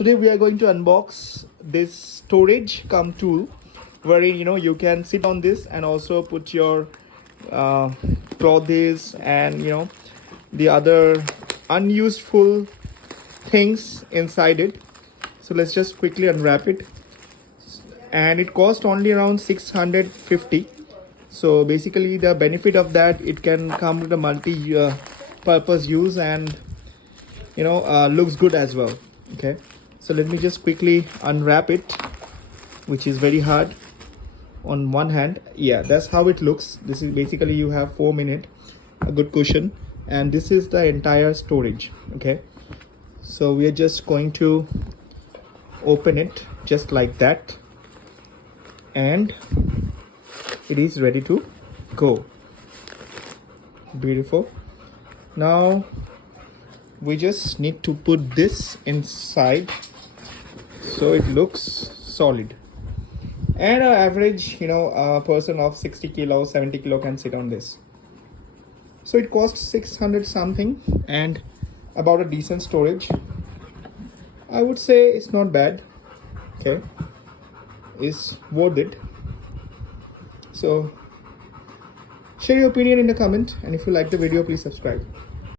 Today we are going to unbox this storage cum tool, wherein you can sit on this and also put your clothes and the other unuseful things inside it. So let's just quickly unwrap it, and it cost only around 650. So basically the benefit of that, it can come with a multi purpose use, and looks good as well. Okay, so let me just quickly unwrap it, which is very hard on one hand. Yeah, that's how it looks. This is basically, you have 4 minutes, a good cushion, and this is the entire storage. Okay, so we are just going to open it just like that, and it is ready to go. Beautiful. Now we just need to put this inside so it looks solid, and an average person of 60 kilo 70 kilo can sit on this. So it costs 600 something, and about a decent storage. I would say it's not bad. Okay, it's worth it. So share your opinion in the comment, and if you like the video, please subscribe.